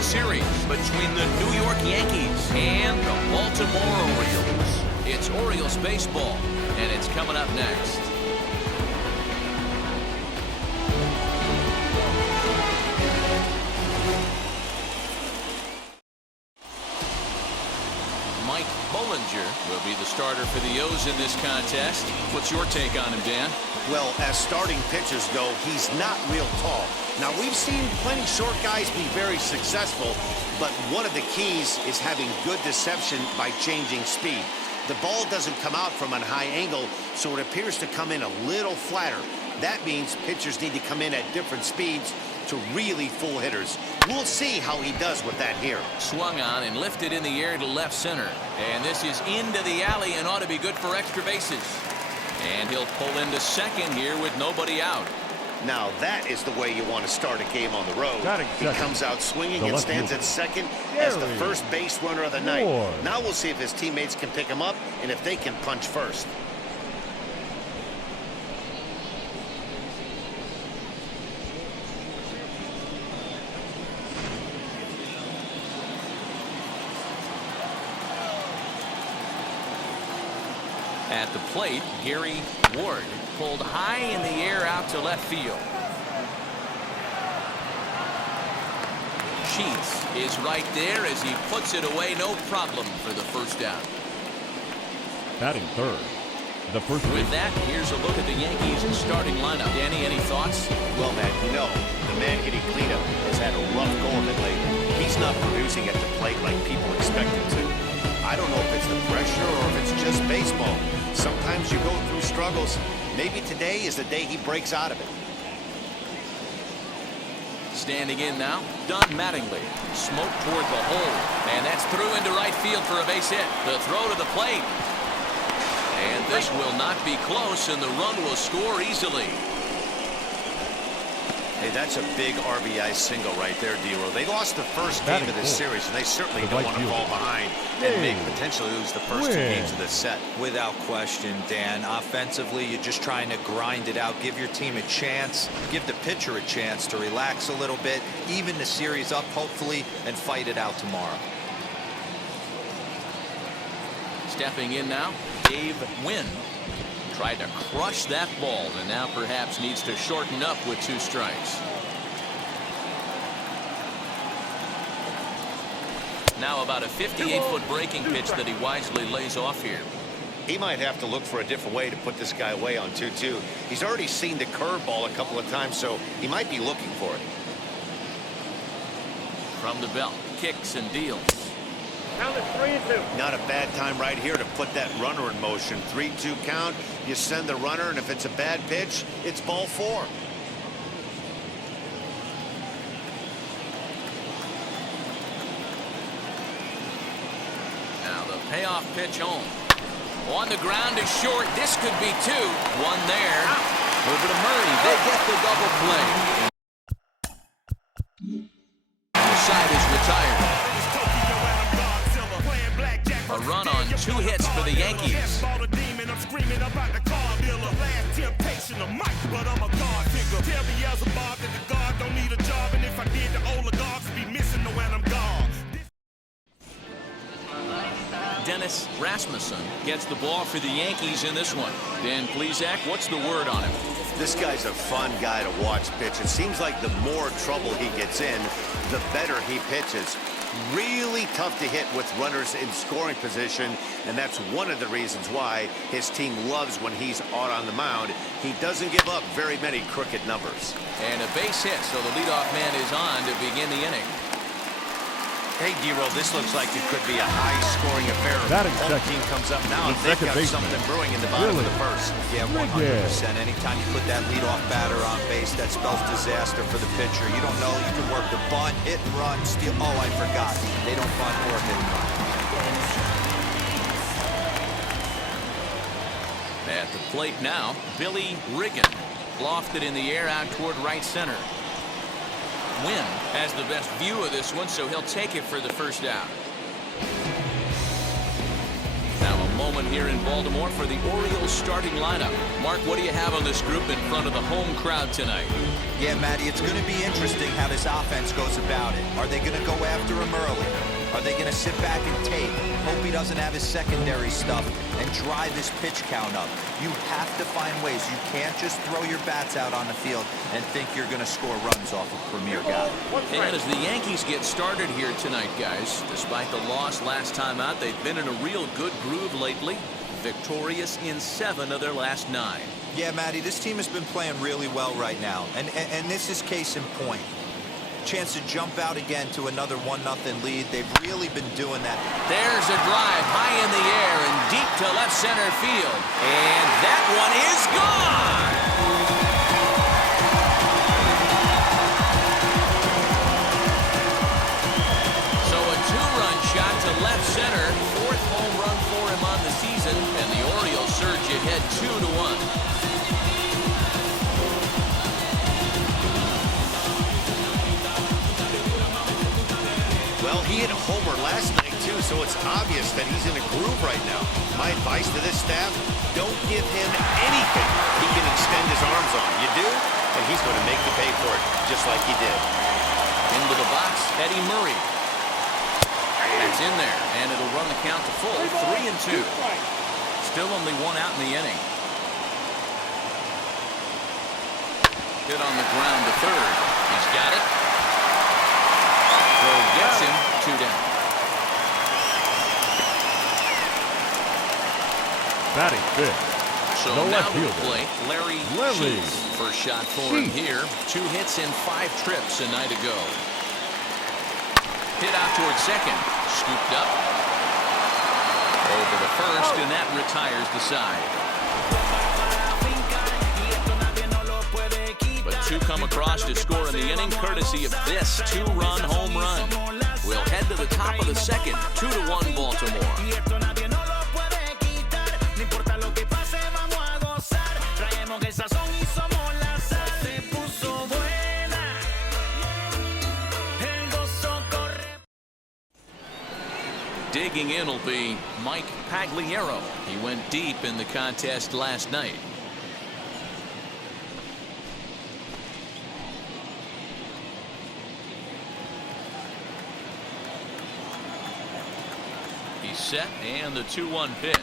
game-7 series between the New York Yankees and the Baltimore Orioles. It's Orioles baseball, and it's coming up next. Mike Bollinger will be the starter for the O's in this contest. What's your take on him, Dan? Well, as starting pitchers go, he's not real tall. Now, we've seen plenty short guys be very successful, but one of the keys is having good deception by changing speed. The ball doesn't come out from a high angle, so it appears to come in a little flatter. That means pitchers need to come in at different speeds to really fool hitters. We'll see how he does with that here. Swung on and lifted in the air to left center. And this is into the alley and ought to be good for extra bases. And he'll pull into second here with nobody out. Now that is the way you want to start a game on the road. He comes out swinging and stands at second as the first base runner of the night. Now we'll see if his teammates can pick him up and if they can punch first. At the plate, Gary Ward pulled high in the air out to left field. Sheets is right there as he puts it away, no problem for the first down. Batting third, the first. With that, here's a look at the Yankees starting lineup. Danny, any thoughts? Well, Matt, you know, the man hitting cleanup has had a rough go of it lately. He's not producing at the plate like people expect him to. I don't know if it's the pressure or if it's just baseball. Sometimes you go through struggles. Maybe today is the day he breaks out of it. Standing in now, Don Mattingly. Smoke toward the hole. And that's through into right field for a base hit. The throw to the plate. And this will not be close, and the run will score easily. Hey, that's a big RBI single right there, D-Row. They lost the first game of this series, and they certainly don't want to fall behind and maybe potentially lose the first 2 games of this set. Without question, Dan. Offensively, you're just trying to grind it out, give your team a chance, give the pitcher a chance to relax a little bit, even the series up, hopefully, and fight it out tomorrow. Stepping in now, Dave Wynn. Tried to crush that ball and now perhaps needs to shorten up with 2 strikes. Now about a 58-foot breaking pitch that he wisely lays off here. He might have to look for a different way to put this guy away on 2-2. He's already seen the curveball a couple of times, so he might be looking for it. From the belt, kicks and deals. Count it 3-2. Not a bad time right here to put that runner in motion. 3-2 count. You send the runner, and if it's a bad pitch, it's ball 4. Now the payoff pitch home. On the ground is short. This could be 2. 1 there. Over to Murray. They get the double play. The side is retired. A run on 2 hits for the Yankees. Dennis Rasmussen gets the ball for the Yankees in this one. Dan Plesac, what's the word on him? This guy's a fun guy to watch pitch. It seems like the more trouble he gets in, the better he pitches. Really tough to hit with runners in scoring position, and that's one of the reasons why his team loves when he's out on the mound. He doesn't give up very many crooked numbers. And a base hit, so the leadoff man is on to begin the inning. Hey, D-Row, this looks like it could be a high-scoring affair. Batting The second. team comes up now, and they've got something brewing in the bottom of the first. Yeah, 100%. Anytime you put that leadoff batter on base, that spells disaster for the pitcher. You don't know. You can work the bunt, hit and run, steal. Oh, I forgot. They don't bunt or hit and run. At the plate now, Billy Riggin. Lofted in the air out toward right center. Wynn has the best view of this one, so he'll take it for the first down. Now a moment here in Baltimore for the Orioles starting lineup. Mark, what do you have on this group in front of the home crowd tonight? Yeah, Matty, it's going to be interesting how this offense goes about it. Are they going to go after him early? Are they going to sit back and take, hope he doesn't have his secondary stuff, and drive his pitch count up? You have to find ways. You can't just throw your bats out on the field and think you're going to score runs off a premier guy. And as the Yankees get started here tonight, guys, despite the loss last time out, they've been in a real good groove lately. Victorious in 7 of their last 9. Yeah, Matty, this team has been playing really well right now, and this is case in point. Chance to jump out again to another 1-0 lead. They've really been doing that. There's a drive high in the air and deep to left center field. And that one is gone! So a 2-run shot to left center. 4th home run for him on the season. And the Orioles surge ahead 2-1. Well, he hit a homer last night, too, so it's obvious that he's in a groove right now. My advice to this staff, don't give him anything he can extend his arms on. You do, and he's going to make you pay for it, just like he did. Into the box, Eddie Murray. That's in there, and it'll run the count to full. 3-2. Still only 1 out in the inning. Hit on the ground to third. He's got it. Throw gets him. 2 down. Batting 5th. So the now left to the fielder, plate, Larry Sheets. First shot for him here. 2 hits in 5 trips a night ago. Hit out towards second. Scooped up. Over the first, and that retires the side. But 2 come across to score in the inning, courtesy of this 2-run home run. We'll head to the top of the second. 2-1 Baltimore. Digging in will be Mike Pagliaro. He went deep in the contest last night. He's set, and the 2-1 pitch.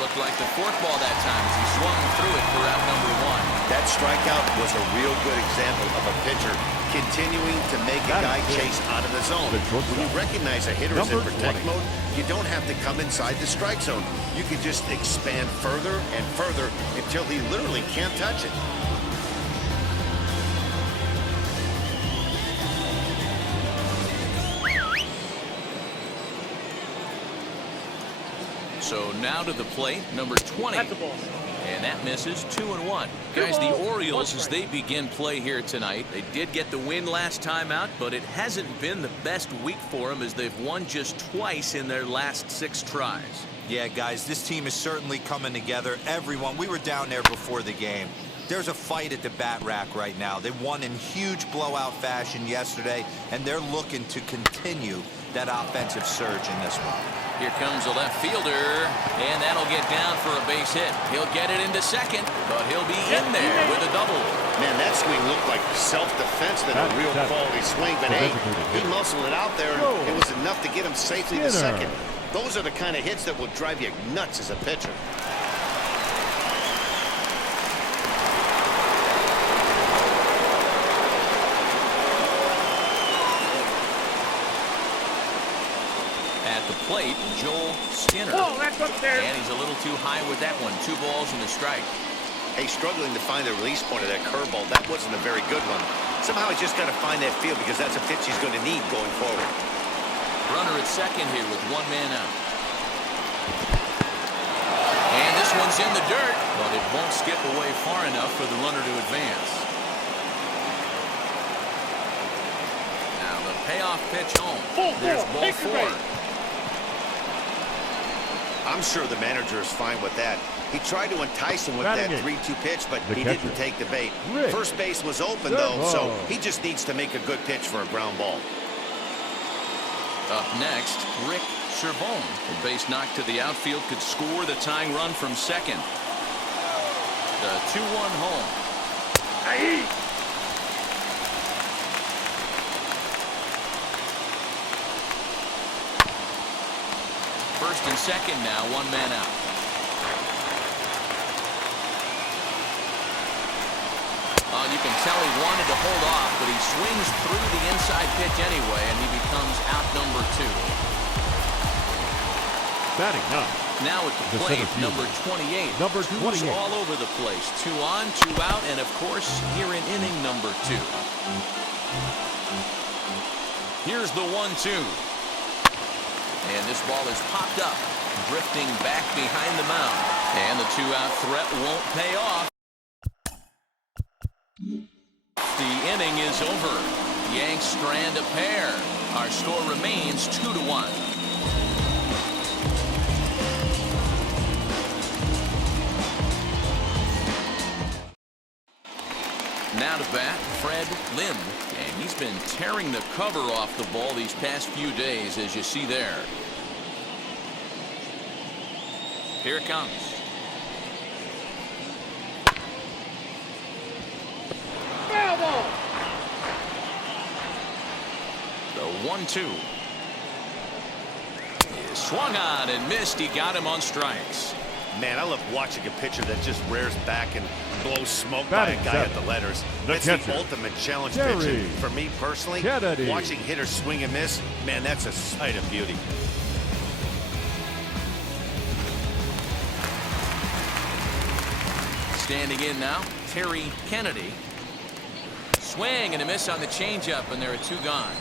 Looked like the forkball that time as he swung through it for out number 1. That strikeout was a real good example of a pitcher continuing to make a guy chase out of the zone. When you recognize a hitter is in protect mode, you don't have to come inside the strike zone. You can just expand further and further until he literally can't touch it. So now to the plate, number 20. And that misses. 2-1. Guys, the Orioles, as they begin play here tonight, they did get the win last time out, but it hasn't been the best week for them as they've won just twice in their last 6 tries. Yeah, guys, this team is certainly coming together. Everyone, we were down there before the game. There's a fight at the bat rack right now. They won in huge blowout fashion yesterday, and they're looking to continue that offensive surge in this one. Here comes a left fielder, and that'll get down for a base hit. He'll get it into second, but he'll be in there with a double. Man, that swing looked like self-defense than a real quality swing, but hey, he muscled it out there, and it was enough to get him safely to second. Those are the kind of hits that will drive you nuts as a pitcher. At the plate, Joel Skinner. Oh, that's up there. And he's a little too high with that one. 2 balls and a strike. Hey, struggling to find the release point of that curveball. That wasn't a very good one. Somehow he's just got to find that field because that's a pitch he's going to need going forward. Runner at second here with 1 man out. And this one's in the dirt, but it won't skip away far enough for the runner to advance. payoff pitch home. There's ball 4. I'm sure the manager is fine with that. He tried to entice him with that 3-2 pitch, but he didn't take the bait. First base was open, though, so he just needs to make a good pitch for a ground ball. Up next, Rick Servone. A base knock to the outfield could score the tying run from second. The 2-1 home. Aye. First and second now, 1 man out. You can tell he wanted to hold off, but he swings through the inside pitch anyway, and he becomes out number 2. Batting now. Now at the plate, number 28. Number 28. All over the place. 2 on, 2 out, and of course, here in inning number 2. Here's the 1-2. And this ball is popped up, drifting back behind the mound. And the 2-out threat won't pay off. The inning is over. Yanks strand a pair. Our score remains 2-1. Now to bat, Fred Lynn. And he's been tearing the cover off the ball these past few days, as you see there. Here it comes. Foul ball. The 1-2 is swung on and missed. He got him on strikes. Man, I love watching a pitcher that just rears back and blows smoke by a guy at the letters. That's the ultimate challenge pitching. For me personally, watching hitters swing and miss, man, that's a sight of beauty. Standing in now, Terry Kennedy. Swing and a miss on the changeup, and there are 2 gone.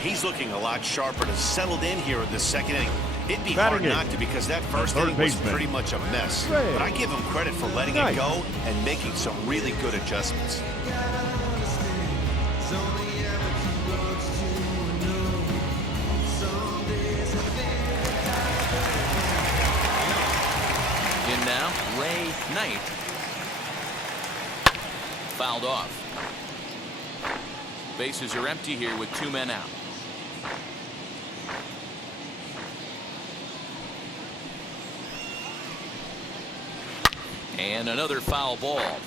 He's looking a lot sharper and settled in here in the second inning. It'd be hard not to, because that first inning was pretty much a mess. But I give him credit for letting it go and making some really good adjustments. In now, Ray Knight. Fouled off. Bases are empty here with 2 men out. And another foul ball.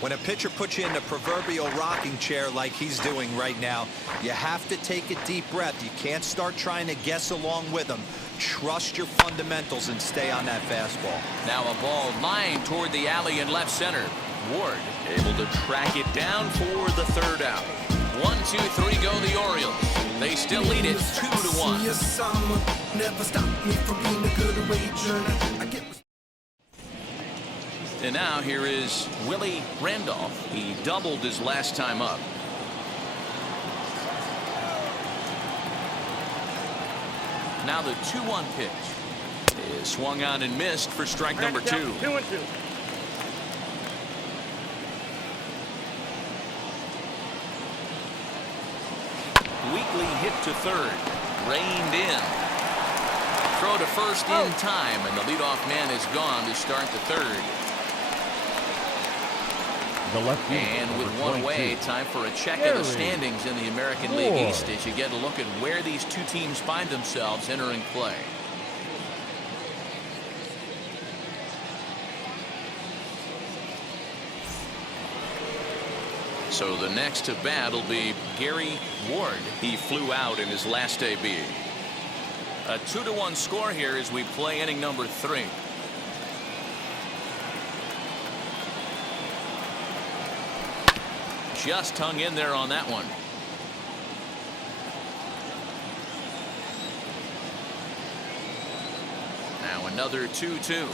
When a pitcher puts you in the proverbial rocking chair like he's doing right now, you have to take a deep breath. You can't start trying to guess along with him. Trust your fundamentals and stay on that fastball. Now a ball lined toward the alley in left center. Ward able to track it down for the 3rd out. 1, 2, 3 go the Orioles. They still lead it 2-1. And now here is Willie Randolph. He doubled his last time up. Now the 2-1 pitch is swung on and missed for strike number 2. 2-2. Weekly hit to third. Reined in. Throw to first in time, and the leadoff man is gone to start the 3rd. And with 1 away, time for a check of the standings in the American League East as you get a look at where these 2 teams find themselves entering play. So the next to bat will be Gary Ward. He flew out in his last AB. A 2-1 score here as we play inning number 3. Just hung in there on that one. Now another 2-2.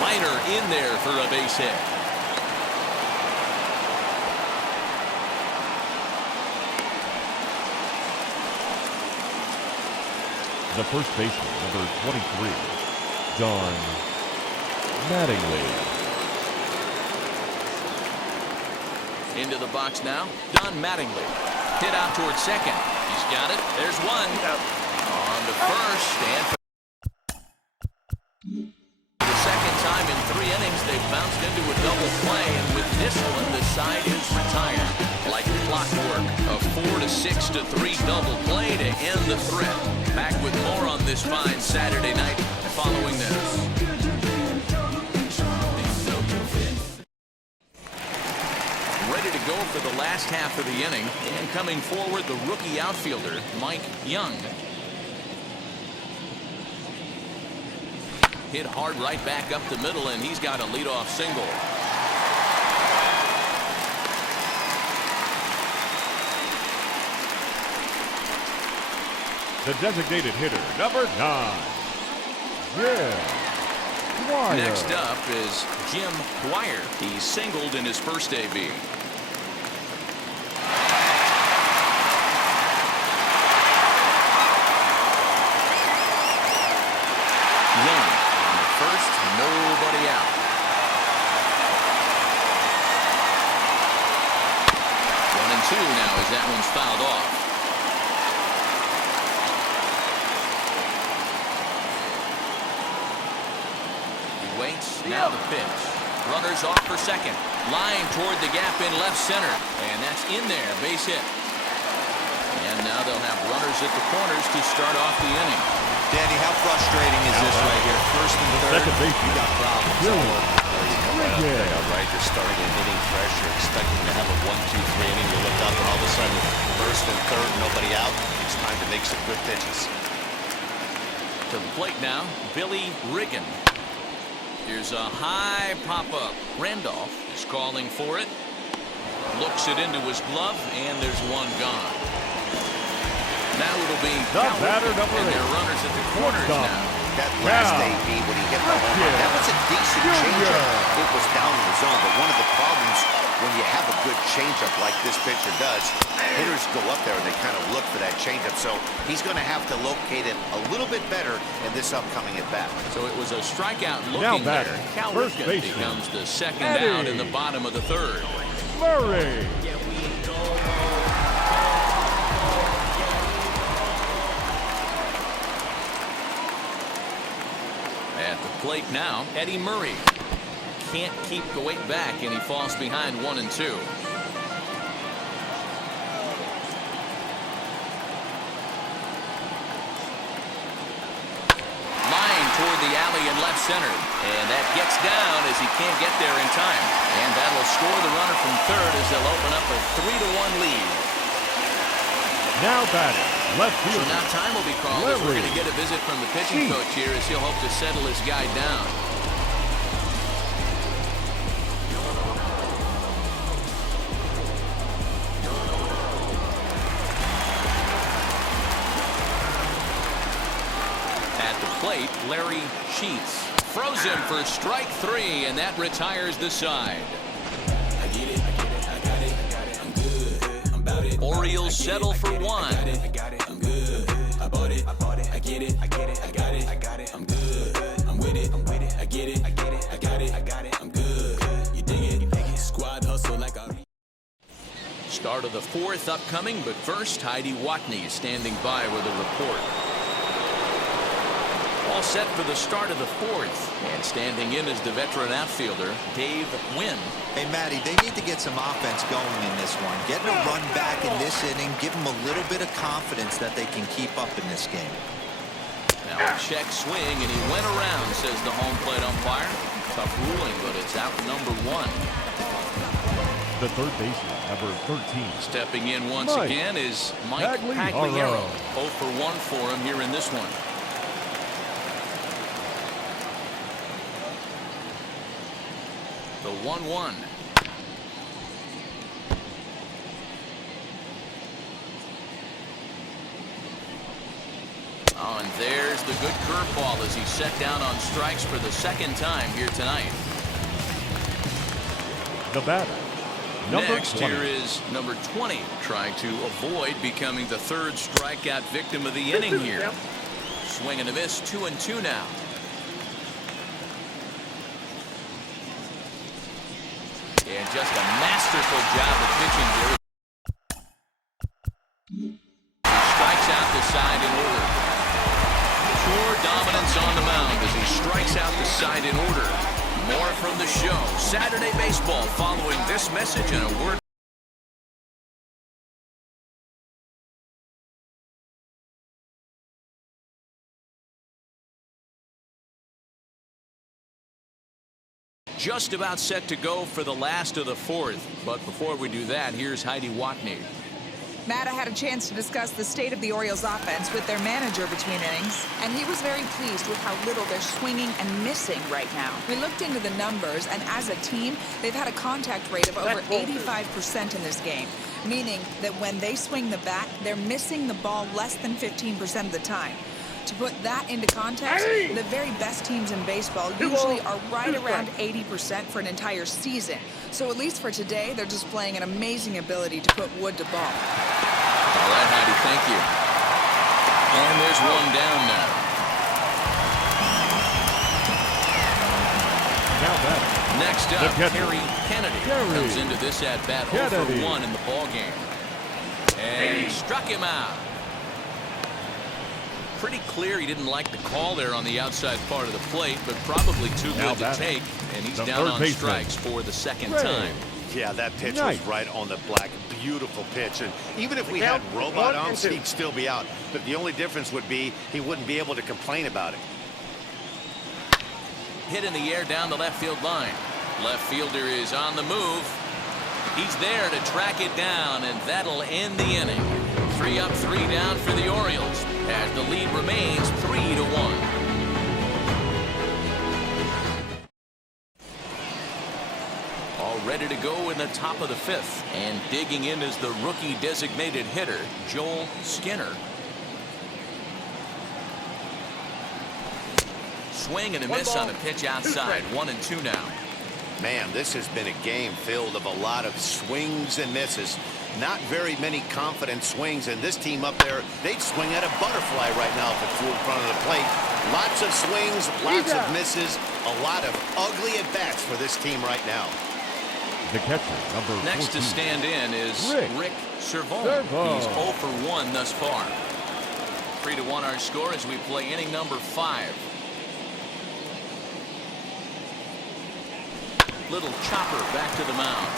Liner in there for a base hit. The first baseman, number 23, Don Mattingly. Into the box now, Don Mattingly. Hit out towards second. He's got it. There's one. On to first, and for the second time in 3 innings, they've bounced into a double play, and with this one, the side is retired. Like clockwork, a 4-6-3 double play to end the threat. Back with more on this fine Saturday night following this. Ready to go for the last half of the inning, and coming forward, the rookie outfielder, Mike Young. Hit hard right back up the middle, and he's got a leadoff single. The designated hitter, number 9. Jim Dwyer. Next up is Jim Dwyer. He singled in his first AB. Young on the first, nobody out. 1-2 now as that one's fouled off. Waits, now the pitch. Runners off for second. Line toward the gap in left center. And that's in there, base hit. And now they'll have runners at the corners to start off the inning. Danny, how frustrating is this right here? First and third, you got problems. Right, you're starting an inning fresh. You're expecting to have a 1-2-3 inning. You look up and all of a sudden, first and third, nobody out. It's time to make some good pitches. To the plate now, Billy Riggin. Here's a high pop-up. Randolph is calling for it. Looks it into his glove, and there's one gone. Now it'll be the batter, number 8. And their runners at the corners now. That last AB when he hit the home run, that was a decent changeup. It was down in the zone, but one of the problems when you have a good changeup like this pitcher does, hitters go up there and they kind of look for that changeup. So he's going to have to locate it a little bit better in this upcoming at bat. So it was a strikeout looking there. Cal Ripken becomes the second out in the bottom of the third. Murray. At the plate now, Eddie Murray. Can't keep the weight back, and he falls behind 1-2. Line toward the alley in left center. And that gets down as he can't get there in time. And that'll score the runner from third as they'll open up a 3-1 lead. Now batting, left field. So now time will be called as we're going to get a visit from the pitching coach here as he'll hope to settle his guy down. At the plate, Larry Sheets. Throws him for strike 3, and that retires the side. I get it, I get it, I got it, I got it, I'm good, I'm about it. Orioles settle for 1. I got it, I'm good, I bought it, I get it, I get it, I got it, I got it, I'm good, I'm with it, I get it, I get it, I got it, I got it, I'm good, you dig it, squad hustle like a... Start of the 4th upcoming, but first, Heidi Watney is standing by with a report. All set for the start of the 4th. And standing in is the veteran outfielder, Dave Wynn. Hey, Matty, they need to get some offense going in this one. Getting a run back in this inning, give them a little bit of confidence that they can keep up in this game. Now a check swing, and he went around, says the home plate umpire. Tough ruling, but it's out number 1. The third baseman, number 13. Stepping in once again is Mike Pagliaro. 0 for 1 for him here in this one. The 1-1. Oh, and there's the good curveball as he's set down on strikes for the second time here tonight. The batter, number Next 20. Here is number 20, trying to avoid becoming the 3rd strikeout victim of the inning here. Swing and a miss, 2-2 now. And just a massive masterful job of pitching here. He strikes out the side in order. Pure dominance on the mound as he strikes out the side in order. More from the show. Saturday Baseball following this message and a word. Just about set to go for the last of the fourth. But before we do that, here's Heidi Watney. Matt, I had a chance to discuss the state of the Orioles offense with their manager between innings, and he was very pleased with how little they're swinging and missing right now. We looked into the numbers, and as a team, they've had a contact rate of over 85% in this game, meaning that when they swing the bat, they're missing the ball less than 15% of the time. To put that into context, the very best teams in baseball usually are right around 80% for an entire season. So at least for today, they're displaying an amazing ability to put wood to ball. All right, Heidi, thank you. And there's one down now. Now that. Next up, Kerry Kennedy comes into this at-bat 0 for 1 in the ballgame. And he struck him out. Pretty clear he didn't like the call there on the outside part of the plate, but probably too good to take, and he's down on strikes for the second time. Yeah, that pitch was right on the black. Beautiful pitch, and even if we had robot arms, he'd still be out. But the only difference would be he wouldn't be able to complain about it. Hit in the air down the left field line. Left fielder is on the move. He's there to track it down, and that'll end the inning. 3 up, 3 down for the Orioles as the lead remains 3-1. All ready to go in the top of the 5th, and digging in is the rookie designated hitter, Joel Skinner. Swing and a miss on a pitch outside. 1-2 now. Man, this has been a game filled of a lot of swings and misses. Not very many confident swings, and this team up there, they'd swing at a butterfly right now if it flew in front of the plate. Lots of swings, lots of misses, a lot of ugly at-bats for this team right now. The catcher, number 14. Next to stand in is Rick Servone. He's 0 for 1 thus far. 3-1 our score as we play inning number 5. Little chopper back to the mound.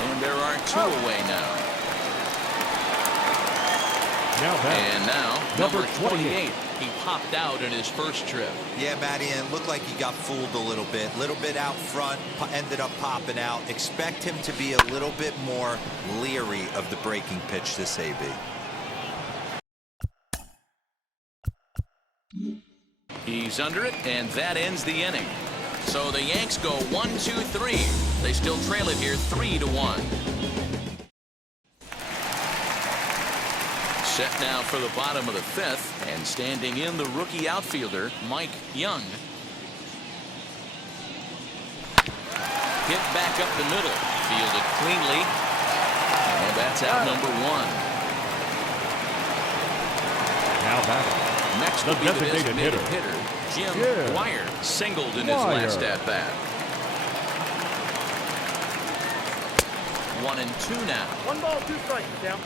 And there are 2 away now. And now, number 28. He popped out in his first trip. Yeah, Matty, and it looked like he got fooled a little bit out front, ended up popping out. Expect him to be a little bit more leery of the breaking pitch this AB. He's under it, and that ends the inning. So the Yanks go 1-2-3. They still trail it here 3-1. Set now for the bottom of the 5th, and standing in the rookie outfielder, Mike Young. Hit back up the middle, fielded cleanly, and that's out number 1. Now batting. Next will be the designated hitter, Jim Dwyer, singled in his last at-bat. 1-2 now. 1 ball, 2 strikes, down.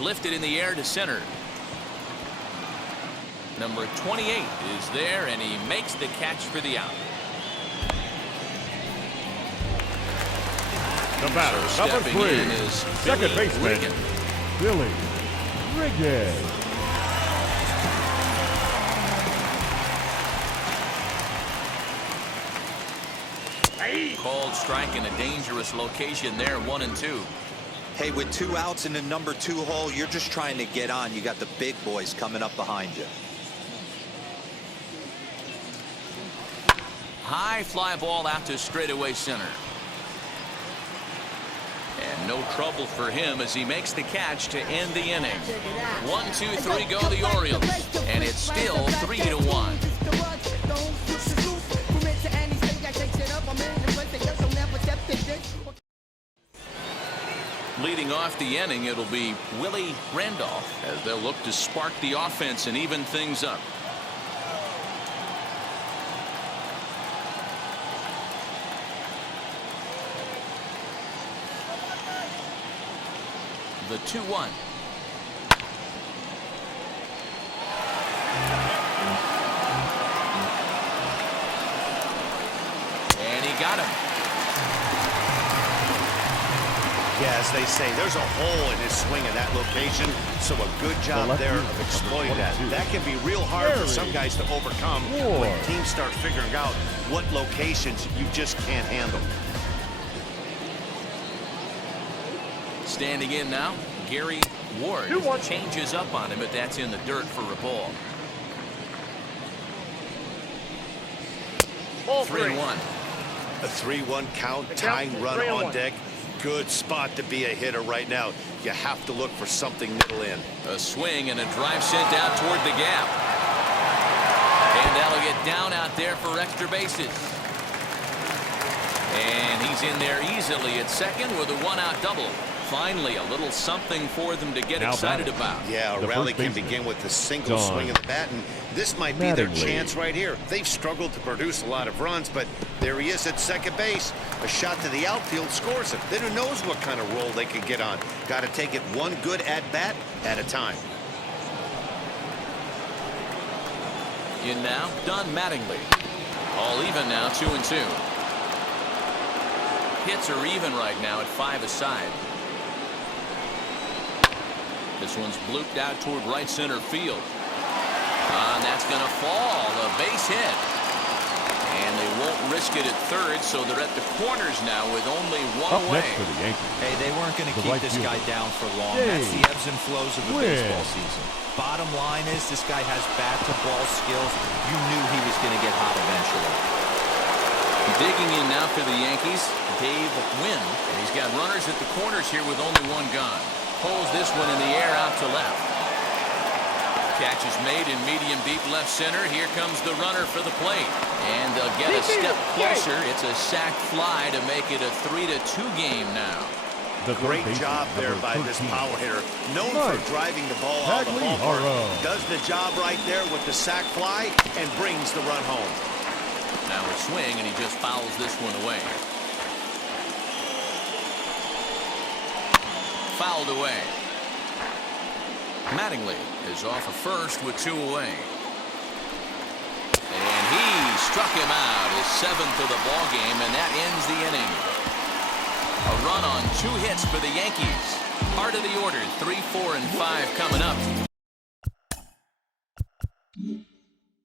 Lifted in the air to center. Number 28 is there, and he makes the catch for the out. The batter, So number 3, is second baseman, Billy Riggins. Called strike in a dangerous location there, 1-2. Hey, with 2 outs in the number 2 hole, you're just trying to get on. You got the big boys coming up behind you. High fly ball out to straightaway center. And no trouble for him as he makes the catch to end the inning. 1-2-3 go the Orioles, and it's still 3-1. Leading off the inning, it'll be Willie Randolph as they'll look to spark the offense and even things up. the 2-1. And he got him. Yeah, as they say, there's a hole in his swing in that location, so a good job there of exploiting that. That can be real hard for some guys to overcome when teams start figuring out what locations you just can't handle. Standing in now, Gary Ward changes up on him, but that's in the dirt for a ball. 3-1. A 3-1 count, tying run on deck. Good spot to be a hitter right now. You have to look for something middle in. A swing and a drive sent out toward the gap. And that'll get down out there for extra bases. And he's in there easily at second with a one-out double. Finally, a little something for them to get excited about. Yeah, a rally can begin with a single swing of the bat, and this might be their chance right here. They've struggled to produce a lot of runs, but there he is at second base. A shot to the outfield scores him. Then who knows what kind of role they could get on. Got to take it one good at-bat at a time. In now, Don Mattingly. All even now, 2-2. Hits are even right now at 5 aside. This one's blooped out toward right center field. And that's going to fall. A base hit. And they won't risk it at third, so they're at the corners now with only one away. Next for the Yankees. Hey, they weren't going to keep this guy down for long. That's the ebbs and flows of the baseball season. Bottom line is this guy has bat-to-ball skills. You knew he was going to get hot eventually. Digging in now for the Yankees, Dave Wynn. And he's got runners at the corners here with only one gun. Pulls this one in the air out to left. Catch is made in medium deep left center. Here comes the runner for the plate. And they'll get a step closer. It's a sac fly to make it a 3-2 game now. Great job there by this power hitter. Known for driving the ball out of the ballpark. Does the job right there with the sac fly and brings the run home. Now a swing, and he just fouls this one away. Fouled away. Mattingly is off of first with 2 away. And he struck him out, his 7th of the ball game, and that ends the inning. A run on 2 hits for the Yankees. Part of the order, 3, 4, and 5 coming up.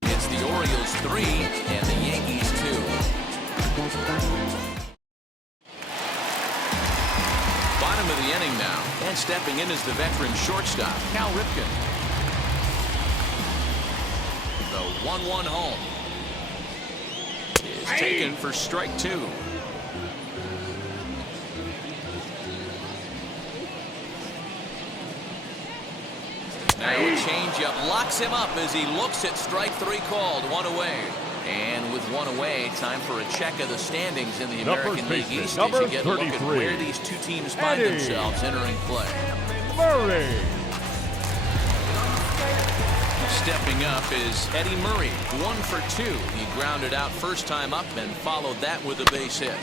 It's the Orioles 3 and the Yankees 2. Bottom of the inning now, and stepping in is the veteran shortstop, Cal Ripken. The 1-1 home is taken for strike 2. Now a changeup locks him up as he looks at strike 3 called. 1 away. And with 1 away, time for a check of the standings in the American League East as you get a look at where these two teams find themselves entering play. Murray. Stepping up is Eddie Murray, 1 for 2. He grounded out first time up and followed that with a base hit.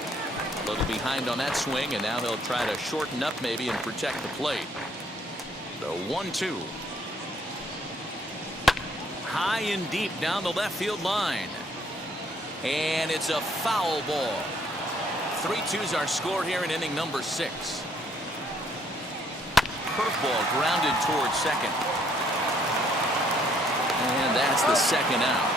A little behind on that swing, and now he'll try to shorten up maybe and protect the plate. The 1-2. High and deep down the left field line. And it's a foul ball. 3-2's our score here in inning number 6. Curveball grounded towards second. And that's the second out.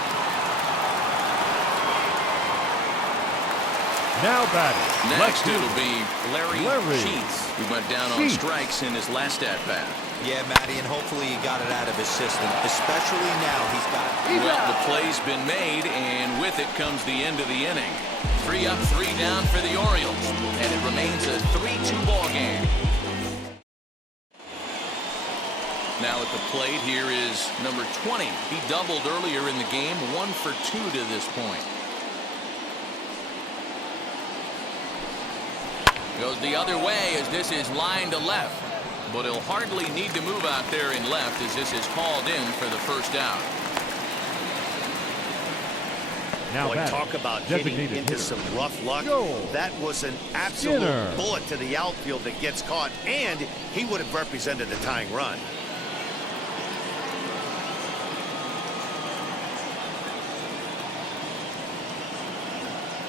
Now batting. Next it'll be Larry Sheets, who went down on strikes in his last at-bat. Yeah, Matty, and hopefully he got it out of his system, especially now he's got it. Well, the play's been made, and with it comes the end of the inning. 3 up, 3 down for the Orioles, and it remains a 3-2 ball game. Now at the plate here is number 20. He doubled earlier in the game, 1 for 2 to this point. Goes the other way as this is lined to left. But he'll hardly need to move out there in left as this is called in for the first out. Now Boy, batting, talk about hitting designated into hitter, some rough luck. Joel That was an absolute Skinner. bullet to the outfield that gets caught, and he would have represented the tying run.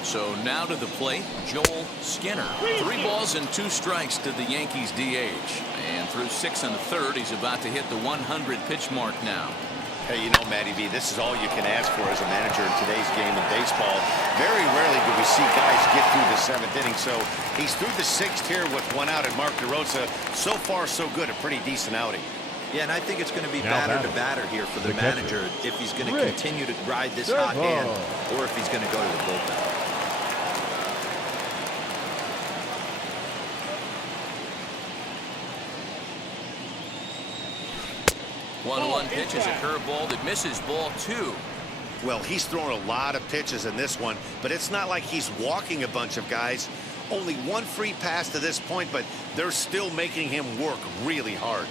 So now to the plate, Joel Skinner. 3 balls and 2 strikes to the Yankees DH. And through 6 1/3, he's about to hit the 100 pitch mark now. Hey, you know, Matty V, this is all you can ask for as a manager in today's game of baseball. Very rarely do we see guys get through the 7th inning. So he's through the 6th here with 1 out, and Mark DeRosa, so far so good, a pretty decent outing. Yeah, and I think it's going to be Now batter to batting, batter here for the the catcher, manager if he's going to Rick continue to ride this hot hand Servo. or if he's going to go to the bullpen. One pitch is a curveball that misses, ball 2. Well, he's thrown a lot of pitches in this one, but it's not like he's walking a bunch of guys. Only 1 free pass to this point, but they're still making him work really hard.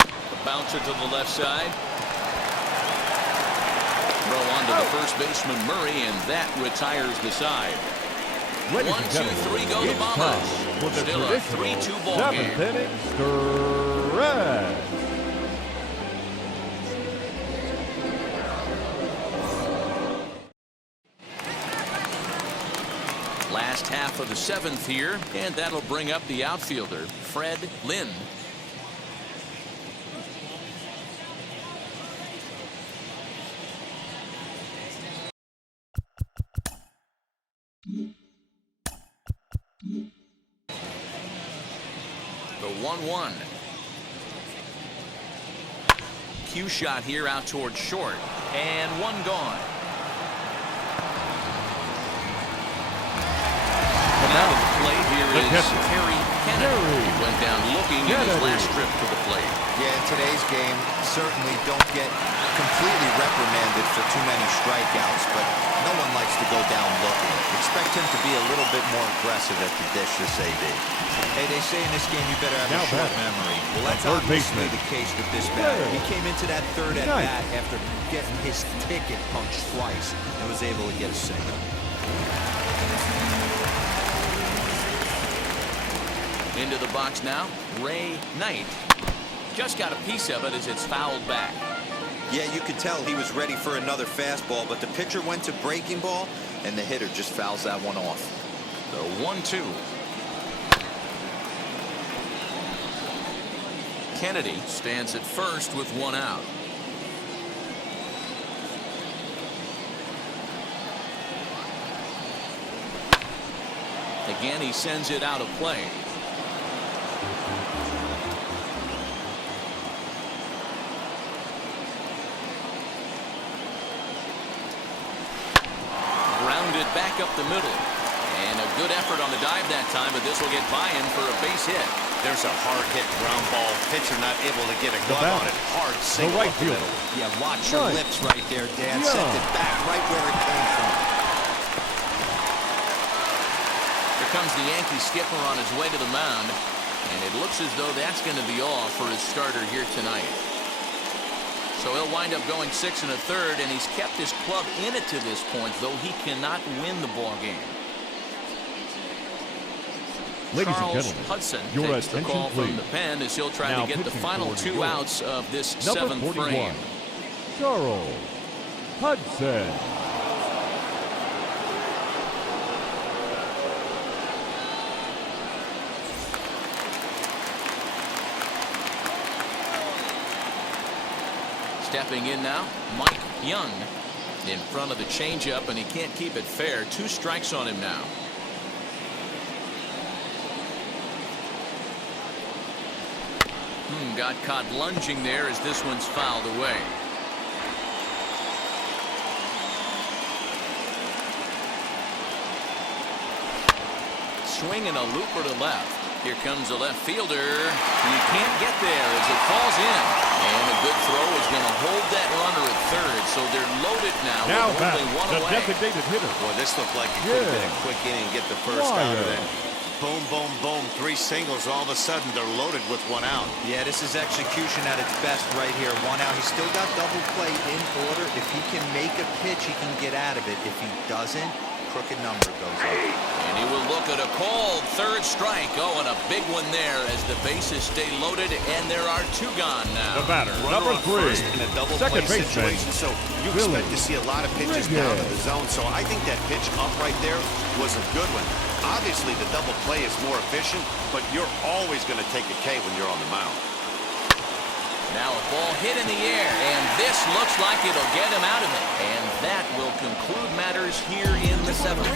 A bouncer to the left side. Throw on to the first baseman Murray, and that retires the side. Ladies 1, and 2, gentlemen, 3 go the it's time for Bombers. the Still a traditional 3-2 ball game. 7th inning stretch. Last half of the 7th here, and that'll bring up the outfielder, Fred Lynn. The 1-1. Cue shot here out towards short, and 1 gone. Now to the plate here The is catcher, Terry Kennedy. He went down looking in his last trip to the plate. Yeah, in today's game, certainly don't get completely reprimanded for too many strikeouts, but no one likes to go down looking. Expect him to be a little bit more aggressive at the dish this AB. Hey, they say in this game you better have Now a short batting, memory. Well, that's third obviously baseman, the case with this batter. Rick He came into that third at Knight. bat after getting his ticket punched twice and was able to get a single. Into the box now, Ray Knight. Just got a piece of it as it's fouled back. Yeah, you could tell he was ready for another fastball, but the pitcher went to breaking ball, and the hitter just fouls that one off. The 1-2. Kennedy stands at first with 1 out. Again, he sends it out of play. Grounded back up the middle. And a good effort on the dive that time, but this will get by him for a base hit. There's a hard hit ground ball. Pitcher not able to get a glove on it. Hard single right up the fielder. middle. Yeah, watch your Right. lips right there, Dan. Yeah. Sent it back right where it came from. Here comes the Yankee skipper on his way to the mound. And it looks as though that's going to be all for his starter here tonight. So he'll wind up going 6 1/3, and he's kept his club in it to this point, though he cannot win the ball game. Ladies and Charles gentlemen, Hudson your takes the attention, call from please. the pen as he'll try Now to get the pitching final for 2 New York, outs of this number 7th 41, frame. Charles Hudson. Stepping in now, Mike Young in front of the changeup, and he can't keep it fair. 2 strikes on him now. Got caught lunging there as this one's fouled away. Swing and a looper to left. Here comes the left fielder. He can't get there as it falls in. And a good throw is going to hold that runner at third. So they're loaded now Now with back, only 1 the away. designated hitter. Boy, this looked like it could have been a quick inning and get the first out of there. Boom, boom, boom. 3 singles. All of a sudden, they're loaded with 1 out. Yeah, this is execution at its best right here. 1 out. He's still got double play in order. If he can make a pitch, he can get out of it. If he doesn't, crooked number goes up. And he will look at a called 3rd strike. Oh, and a big one there as the bases stay loaded, and there are 2 gone now. The batter, Runner number on 3, first in a double second play baseman, situation, so you expect to see a lot of pitches down to the zone. So I think that pitch up right there was a good one. Obviously, the double play is more efficient, but you're always going to take a K when you're on the mound. Now a ball hit in the air, and this looks like it'll get him out of it. And that will conclude matters here in the 7th.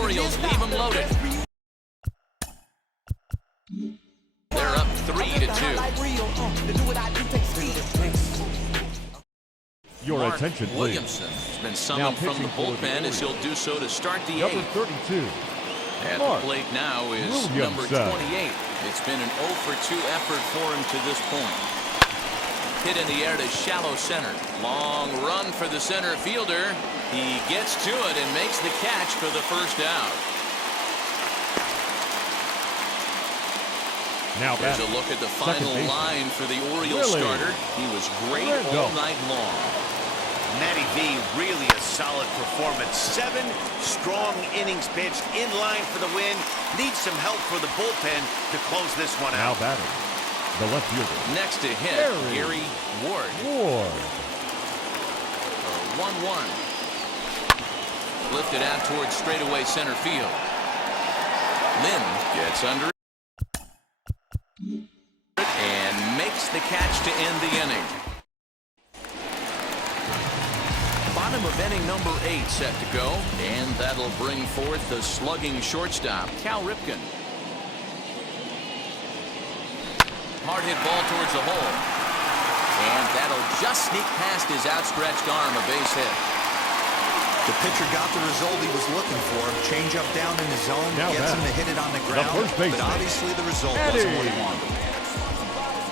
Orioles leave him loaded. They're up 3-2. Your Mark attention, please. Williamson has been summoned from the bullpen as he'll do so to start the Number 8th. 32. At Mark the plate now is Williamson. number 28. It's been an 0-for-2 effort for him to this point. Hit in the air to shallow center. Long run for the center fielder. He gets to it and makes the catch for the 1st out. Now Here's back. a look at the final line for the Orioles starter. He was great all night long. Matty V, really a solid performance. 7 strong innings pitched, in line for the win. Needs some help for the bullpen to close this one Now out. batting, the left fielder. Next to hit, Gary Ward. Ward. 1-1. Lifted out towards straightaway center field. Lynn gets under it and makes the catch to end the inning. Bottom of inning number 8 set to go, and that'll bring forth the slugging shortstop, Cal Ripken. Hard hit ball towards the hole, and that'll just sneak past his outstretched arm, a base hit. The pitcher got the result he was looking for. Change up down in the zone, Now gets him back. to hit it on the ground. first baseman. But obviously the result Eddie wasn't what he wanted.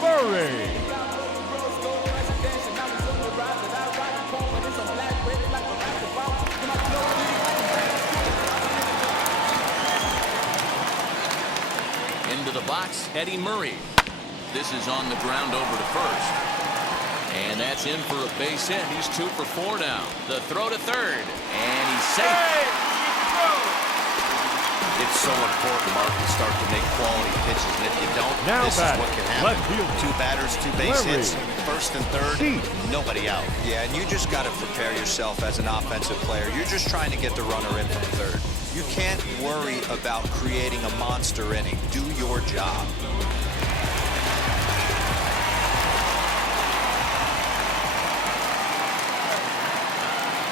Murray. Into the box, Eddie Murray. This is on the ground over to first. And that's in for a base hit. He's 2 for 4 now. The throw to 3rd, and he's safe. It's so important, Mark, to start to make quality pitches, and if you don't, Now this is batting, what can happen. left fielder. 2 batters, 2 base Larry. hits, 1st and 3rd, Deep. nobody out. Yeah, and you just got to prepare yourself as an offensive player. You're just trying to get the runner in from 3rd. You can't worry about creating a monster inning. Do your job.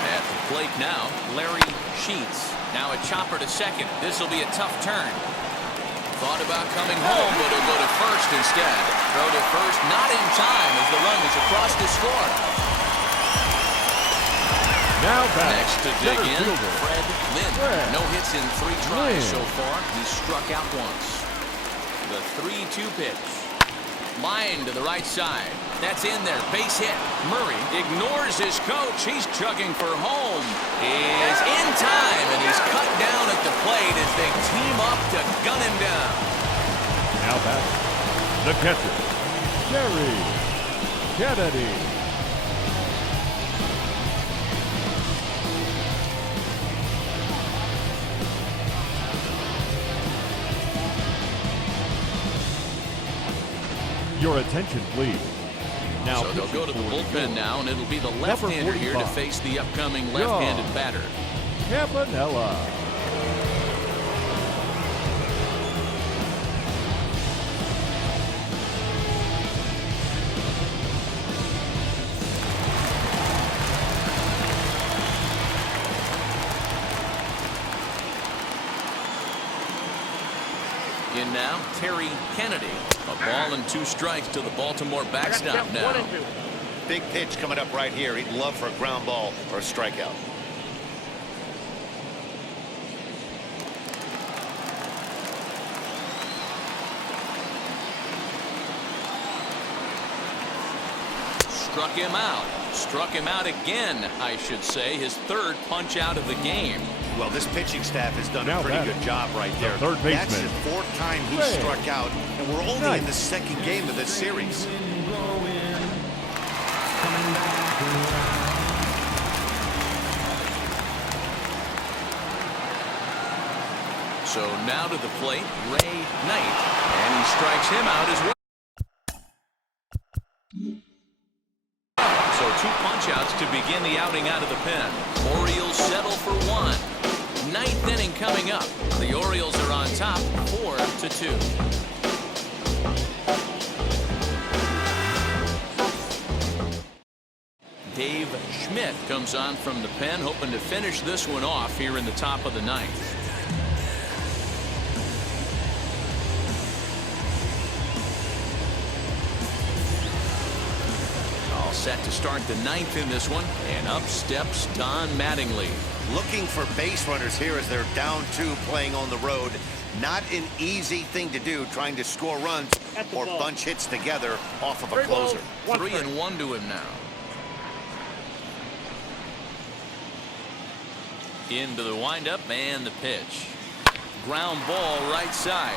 At the plate now, Larry Sheets. Now a chopper to 2nd. This will be a tough turn. Thought about coming home, but he'll go to 1st instead. Throw to 1st, not in time as the run is across to score. Now back. Next to dig center in, fielder. Fred Lynn. Fred No hits in 3 tries Lynn. so far. He struck out once. The 3-2 pitch. Line to the right side. That's in there. Base hit. Murray ignores his coach. He's chugging for home. Is in time, and he's cut down at the plate as they team up to gun him down. Now back. The catcher, Jerry Kennedy. Your attention, please. Now So they'll go to the bullpen now, and it'll be the left-hander here to 45. face the upcoming left-handed batter. Campanella. In now, Terry Kennedy. A ball and 2 strikes to the Baltimore backstop now. Big pitch coming up right here. He'd love for a ground ball or a strikeout. Struck him out. Struck him out again, I should say. His 3rd punch out of the game. Well, this pitching staff has done Now a pretty batting, good job right the there. third That's baseman, the fourth time he Ray. struck out, and we're only Nice. in the second game of this series. So now to the plate, Ray Knight, and he strikes him out as well. So 2 punch-outs to begin the outing out of the pen. Orioles settle for 1. 9th inning coming up. The Orioles are on top, 4-2. Dave Schmidt comes on from the pen, hoping to finish this one off here in the top of the 9th. All set to start the 9th in this one, and up steps Don Mattingly. Looking for base runners here as they're down 2 playing on the road. Not an easy thing to do, trying to score runs or bunch hits together off of a closer. 3-1 to him now. Into the windup and the pitch. Ground ball right side.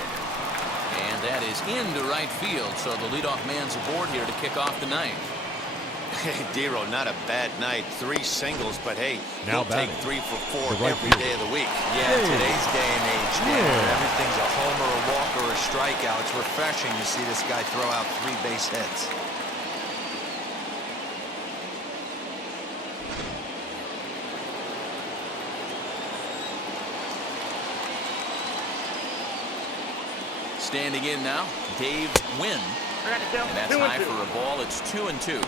And that is into right field, so the leadoff man's aboard here to kick off the 9th. Hey, Dero, not a bad night. 3 singles, but hey, Now he'll take batting, 3 for 4 the right every fielder. day of the week. Yeah, in today's day and age, Dan, Yeah. where everything's a homer, a walk, or a strikeout. It's refreshing to see this guy throw out 3 base hits. Standing in now, Dave Wynn. And that's high for a ball. It's 2-2.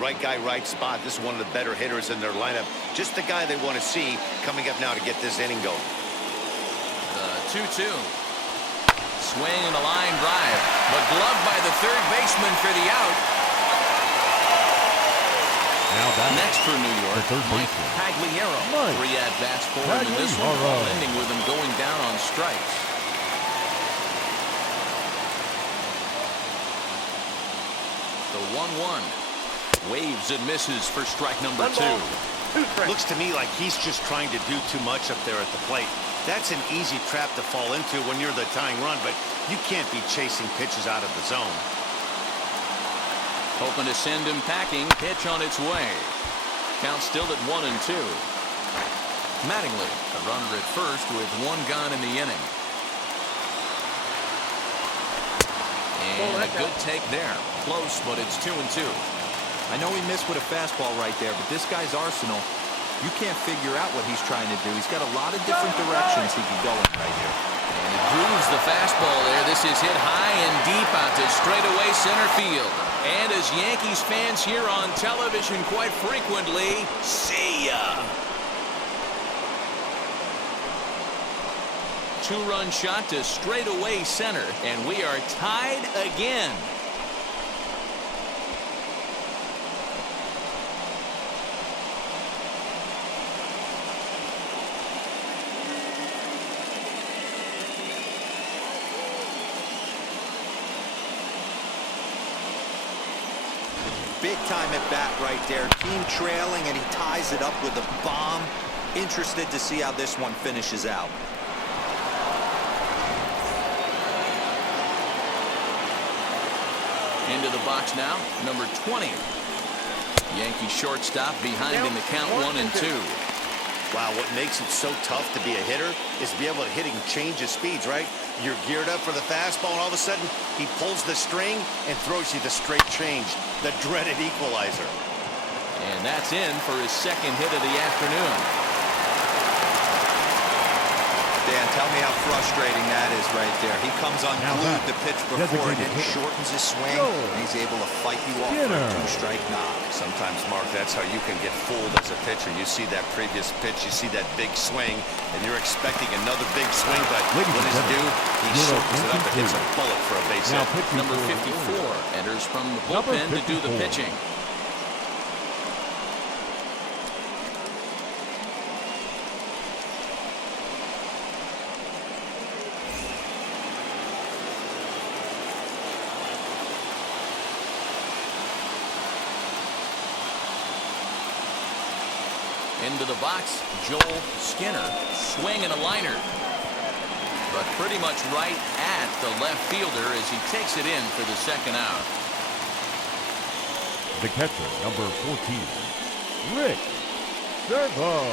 Right guy, right spot. This is one of the better hitters in their lineup. Just the guy they want to see coming up now to get this inning going. The 2-2. Swing and a line drive, but gloved by the third baseman for the out. Now batting, Next for New York, the third Mike baseman, Pagliaro. Mike 3 at-bats for him in this one, Pagliaro. ending with him going down on strikes. The 1-1. Waves and misses for strike number 2. Looks to me like he's just trying to do too much up there at the plate. That's an easy trap to fall into when you're the tying run, but you can't be chasing pitches out of the zone. Hoping to send him packing. Pitch on its way. Count still at 1-2. Mattingly, a runner at first with 1 gone in the inning. And a good take there. Close, but it's 2-2. I know he missed with a fastball right there, but this guy's arsenal, you can't figure out what he's trying to do. He's got a lot of different directions he could go in right here. And he grooves the fastball there. This is hit high and deep out to straightaway center field. And as Yankees fans hear on television quite frequently, see ya! 2-run shot to straightaway center, and we are tied again. Big time at bat right there. Team trailing, and he ties it up with a bomb. Interested to see how this one finishes out. Into the box now, number 20. Yankee shortstop behind in the count 1-2. Wow, what makes it so tough to be a hitter is to be able to hitting change of speeds, right? You're geared up for the fastball, and all of a sudden, he pulls the string and throws you the straight change, the dreaded equalizer. And that's in for his 2nd hit of the afternoon. Dan, tell me how frustrating that is right there. He comes unglued the pitch before, and designated then hitter. shortens his swing, Go. and he's able to fight you off for Dinner. a 2-strike knock. Sometimes, Mark, that's how you can get fooled as a pitcher. You see that previous pitch, you see that big swing, and you're expecting another big swing, but Ladies when and it's gentlemen, due, he Euro shortens it up and hits a 23. bullet for a base Now hit. pitching Number for the 54 Orioles. enters from the Number bullpen to do the 54. pitching. Into the box, Joel Skinner, swing and a liner. But pretty much right at the left fielder as he takes it in for the second out. The catcher, number 14, Rick Servo.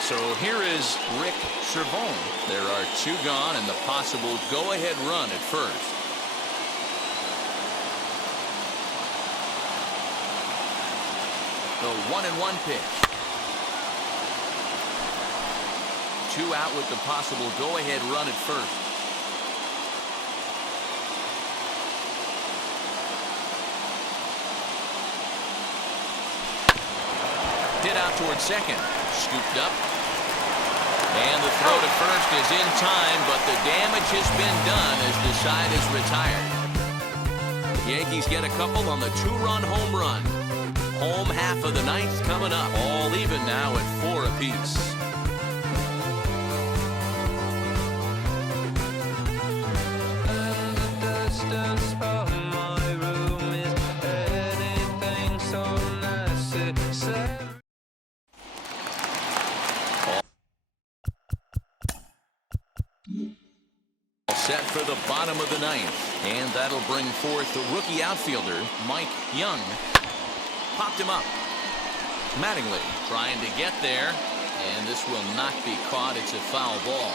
So here is Rick Servo. There are 2 gone and the possible go-ahead run at first. The 1-1 pitch. 2 out with the possible go-ahead run at first. Hit out towards second. Scooped up. And the throw to first is in time, but the damage has been done as the side is retired. The Yankees get a couple on the 2-run home run. Home half of the ninth coming up. All even now at 4 apiece. Set for the bottom of the ninth, and that'll bring forth the rookie outfielder Mike Young. Popped him up. Mattingly trying to get there, and this will not be caught. It's a foul ball.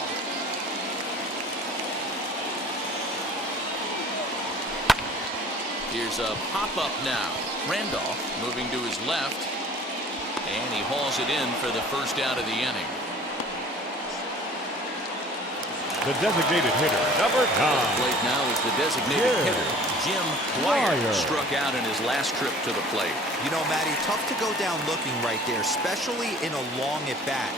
Here's a pop-up now. Randolph moving to his left, and he hauls it in for the first out of the inning. The designated hitter, number 9. Plate now is the designated hitter, Jim Dwyer. Struck out in his last trip to the plate. You know, Matty, tough to go down looking right there, especially in a long at bat.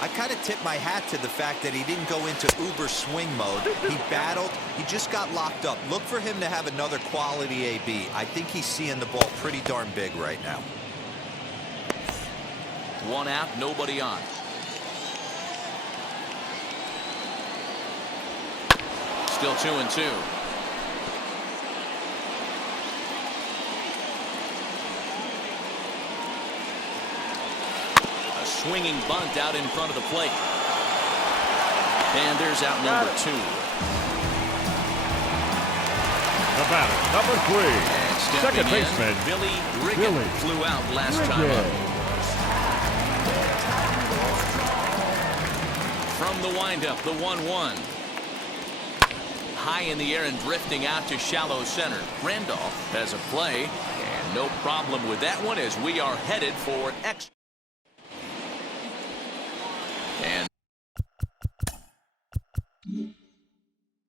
I kind of tip my hat to the fact that he didn't go into uber swing mode. He battled. He just got locked up. Look for him to have another quality AB. I think he's seeing the ball pretty darn big right now. 1 out, nobody on. Still 2-2. A swinging bunt out in front of the plate. And there's out number 2. The batter, number 3. And Second stepping baseman, in, Billy Riggin flew out last time up. From the windup, the 1-1. High in the air and drifting out to shallow center. Randolph has a play, and no problem with that one as we are headed for extra. And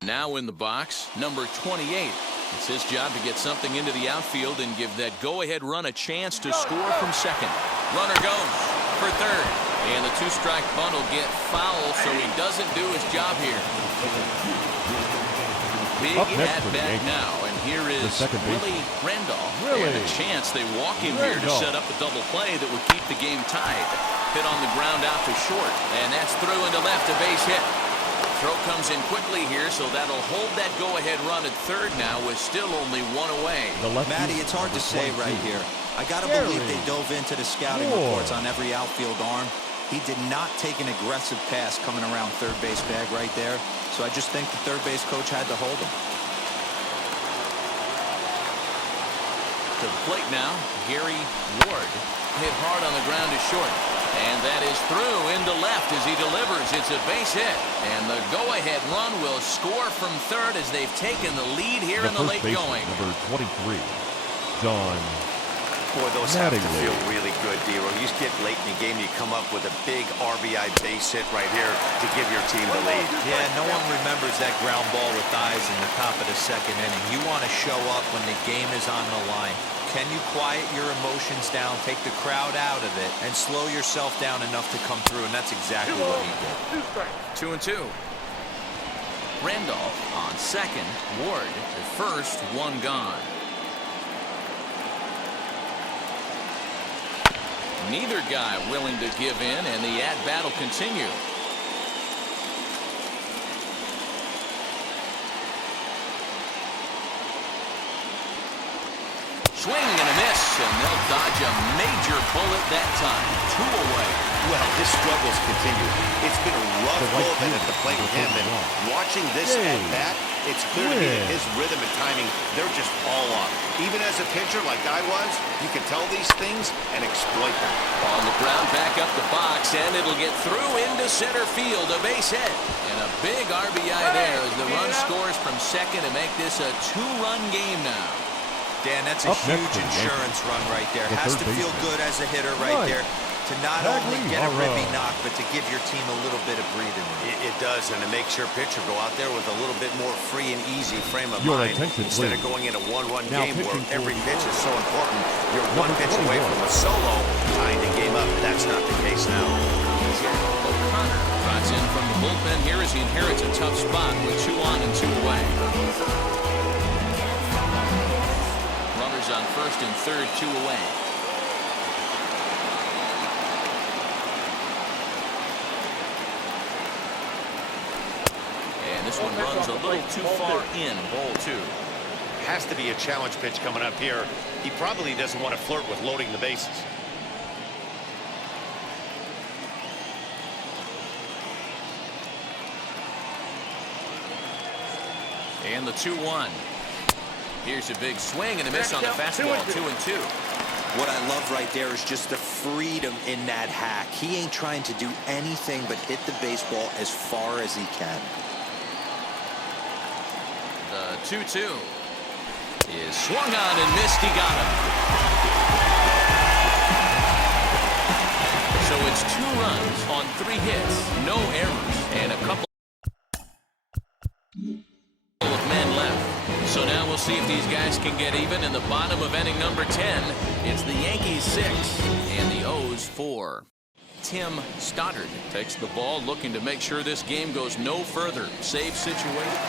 now in the box, number 28. It's his job to get something into the outfield and give that go-ahead run a chance to score from second. Runner goes for third, and the 2-strike bunt will get foul, so he doesn't do his job here. Big at-bat now, and here is Willie Randolph. And a chance they walk him here to set up a double play that would keep the game tied. Hit on the ground out to short, and that's through into left, a base hit. Throw comes in quickly here, so that'll hold that go-ahead run at third now with still only 1 away. Matty, it's hard to say right here. I got to believe they dove into the scouting reports on every outfield arm. He did not take an aggressive pass coming around third base bag right there. So I just think the third base coach had to hold him. To the plate now, Gary Ward hit hard on the ground to short. And that is through into left as he delivers. It's a base hit. And the go-ahead run will score from third as they've taken the lead here in the late going. Number 23, John. Boy, those have to feel really good, D-Row. You get late in the game, you come up with a big RBI base hit right here to give your team the lead. Yeah, no one remembers that ground ball with eyes in the top of the second inning. You want to show up when the game is on the line. Can you quiet your emotions down, take the crowd out of it, and slow yourself down enough to come through? And that's exactly what he did. 2-2. Randolph on second. Ward at first, 1 gone. Neither guy willing to give in, and the at-bat will continue. Swing and a miss. and they'll dodge a major bullet that time. 2 away. Well, his struggles continue. It's been a rough go of it at the plate with him, and watching this at bat, it's clear to me that his rhythm and timing, they're just all off. Even as a pitcher like I was, you can tell these things and exploit them. On the ground, back up the box, and it'll get through into center field. A base hit. And a big RBI there as the run scores from second to make this a 2-run game now. Dan, that's a huge insurance run right there. Has to feel good as a hitter right there to not only get a ribby knock, but to give your team a little bit of breathing room. It does, and it makes your pitcher go out there with a little bit more free and easy frame of mind instead of going in a one-run game where every pitch is so important. You're one pitch away from a solo, tying the game up. That's not the case now. O'Connor trots in from the bullpen here as he inherits a tough spot with 2 on and 2 away. Runners on first and third, 2 away. And this one runs a little too far in, ball 2. Has to be a challenge pitch coming up here. He probably doesn't want to flirt with loading the bases. And the 2-1. Here's a big swing and a miss on the fastball. 2-2. What I love right there is just the freedom in that hack. He ain't trying to do anything but hit the baseball as far as he can. The 2-2 is swung on and missed. He got him. So it's 2 runs on 3 hits, no errors, and a couple of men left. So now we'll see if these guys can get even in the bottom of inning number 10. It's the Yankees 6 and the O's 4. Tim Stoddard takes the ball, looking to make sure this game goes no further. Save situation.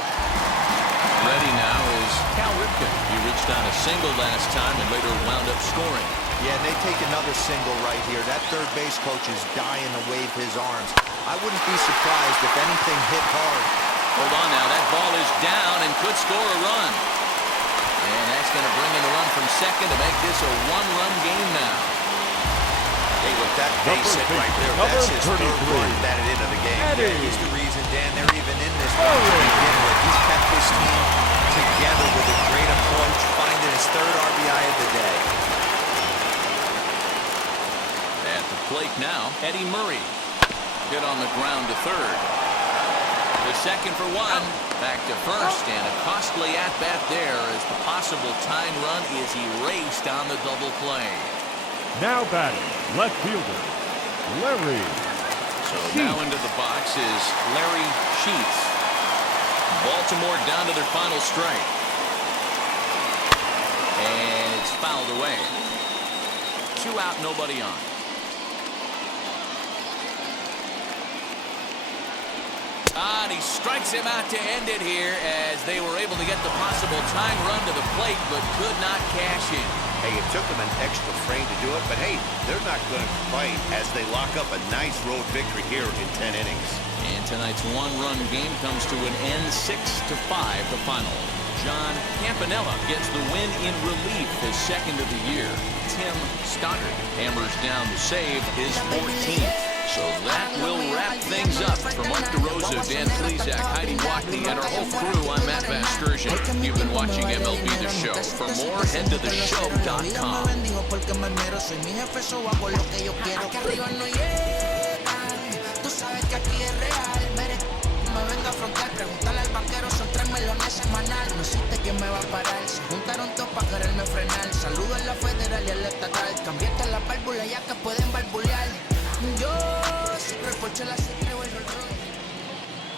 Ready now is Cal Ripken. He reached on a single last time and later wound up scoring. Yeah, and they take another single right here. That third base coach is dying to wave his arms. I wouldn't be surprised if anything hit hard. Hold on now, that ball is down and could score a run. And that's going to bring in a run from second to make this a 1-run game now. Hey, with that base hit right there, that's his 3rd run batted into the game. Yeah, he's the reason, Dan, they're even in this one to begin with. He's kept this team together with a great approach, finding his 3rd RBI of the day. At the plate now, Eddie Murray. Hit on the ground to third. The second for 1. Back to first, and a costly at-bat there as the possible tying run is erased on the double play. Now batting, left fielder, Larry. So now into the box is Larry Sheets. Baltimore down to their final strike. And it's fouled away. 2 out, nobody on. And he strikes him out to end it here as they were able to get the possible tying run to the plate but could not cash in. Hey, it took them an extra frame to do it, but hey, they're not going to complain as they lock up a nice road victory here in 10 innings. And tonight's 1-run game comes to an end, 6-5 the final. John Campanella gets the win in relief, his 2nd of the year. Tim Stoddard hammers down the save, his 14th. So that will wrap things up. For Mark DeRosa, Dan Plesac, Heidi Watney, and our whole crew, I'm Matt Vasgersian. You've been watching MLB The Show. For more, head to TheShow.com.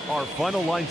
Our final line